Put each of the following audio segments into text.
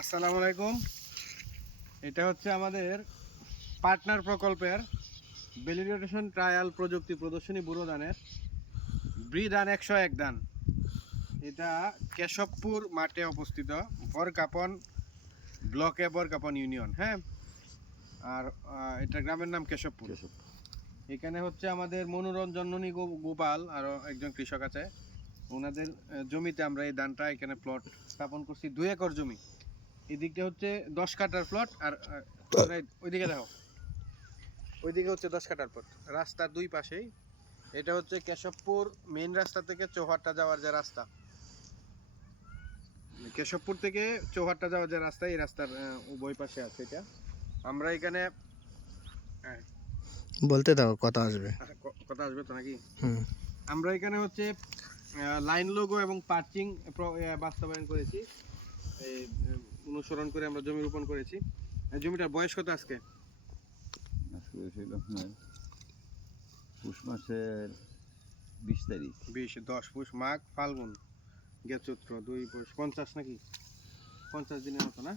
আসসালামু আলাইকুম। এটা হচ্ছে আমাদের পার্টনার প্রকল্পের ভ্যালিডেশন ট্রায়াল প্রযুক্তি প্রদর্শনী ব্যুরো ধানের ব্রিধান 101 ধান। এটা কেশবপুর মাঠে অবস্থিত, বরকাপন ব্লকে, বরকাপন ইউনিয়ন। হ্যাঁ, আর এটা গ্রামের নাম কেশবপুর। এখানে হচ্ছে আমাদের মনোরঞ্জন গোপাল আরও একজন কৃষক আছে, ওনাদের জমিতে আমরা এই ধানটা এখানে প্লট স্থাপন করছি। 2 একর জমি। এদিকটা হচ্ছে 10 কাঠার প্লট, আর ওইদিকে দেখো, ওইদিকে হচ্ছে 10 কাঠার প্লট। রাস্তার দুই পাশেই। এটা হচ্ছে কেশবপুর মেইন রাস্তা থেকে চৌহাট্টা যাওয়ার যে রাস্তা, কেশবপুর থেকে চৌহাট্টা যাওয়ার যে রাস্তা, এই রাস্তার উভয় পাশে আছে এটা। আমরা এখানে বলতে দাও, কথা আসবে। কথা আসবে তো নাকি? আমরা এখানে হচ্ছে লাইন লোগো এবং পার্চিং বাস্তবায়ন করেছি, অনুসরণ করে আমরা জমি রোপণ করেছি। জমিটার বয়স কত আজকে? পুষ মাসের 20 তারিখ। 10 পুষ, মাঘ, ফাল্গুন, চৈত্র, 2 পুষ, 50 নাকি 50 দিনের মতো না?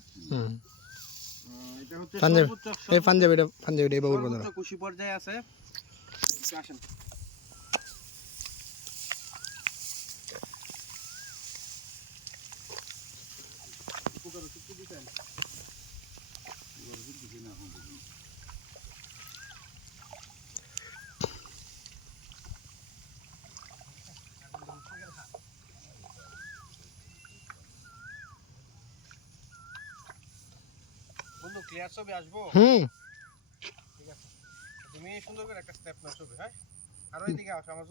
এটা হচ্ছে সর্বোচ্চ কুশি পর্যায়ে আছে। আসেন, বন্ধু ক্লিয়ার ছবি আসবো? ঠিক আছে, তুমি সুন্দর করে একটা স্টেপ নাও ছবি। হ্যাঁ, আর ওইদিকে আসো আমার।